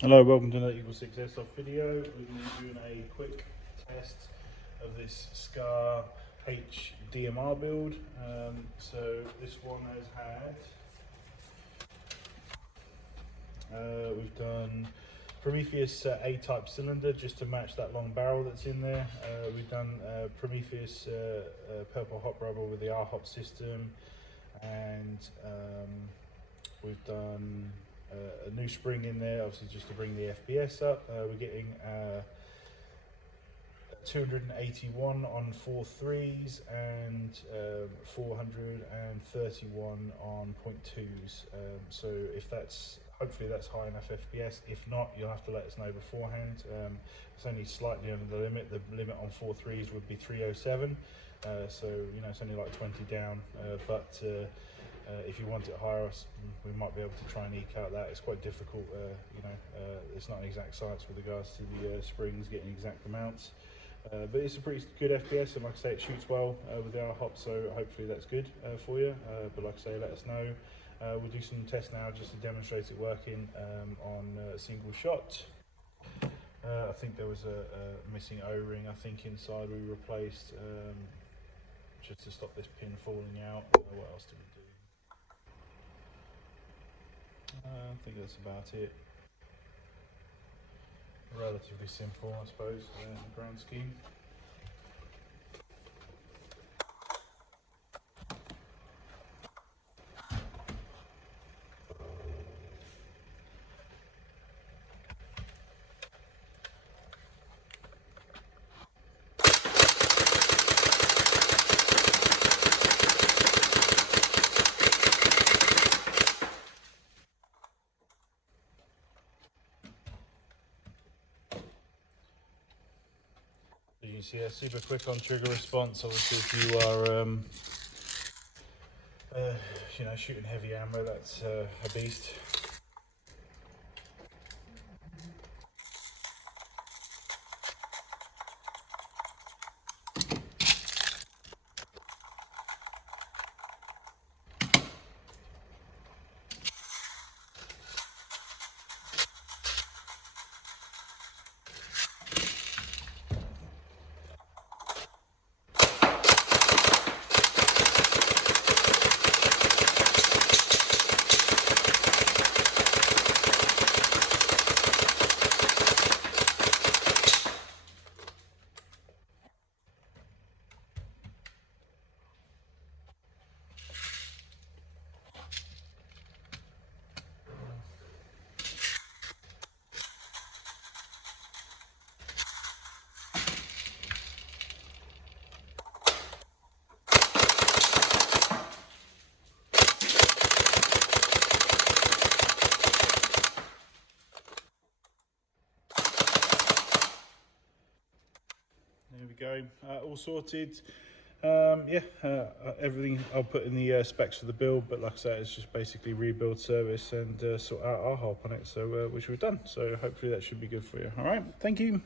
Hello, welcome to another EagleSix Airsoft video. We're going to be doing a quick test of this Scar H DMR build. So this one has had, we've done Prometheus A-type cylinder just to match that long barrel that's in there. We've done Prometheus purple hop rubber with the R-hop system, and we've done a new spring in there, obviously just to bring the FPS up. We're getting 281 on 4.3s and 431 on 0.2s. So if that's, hopefully that's high enough FPS. If not, you'll have to let us know beforehand. It's only slightly under the limit. The limit on 4.3s would be 307. So you know, it's only like 20 down, but if you want it higher, we might be able to try and eke out that. It's quite difficult, it's not an exact science with regards to the springs getting exact amounts. But it's a pretty good FPS, and like I say, it shoots well with the R-hop, so hopefully that's good for you. But like I say, let us know. We'll do some tests now just to demonstrate it working on a single shot. I think there was a missing O-ring, I think, inside we replaced, just to stop this pin falling out. What else did we do? I think that's about it. Relatively simple, I suppose, in the grand scheme. You can see they're super quick on trigger response. Obviously, if you are, shooting heavy ammo, that's a beast. There we go, all sorted. Everything I'll put in the specs for the build, but like I said, it's just basically rebuild, service, and sort out our hop on it, so which we've done. So hopefully that should be good for you. All right, thank you.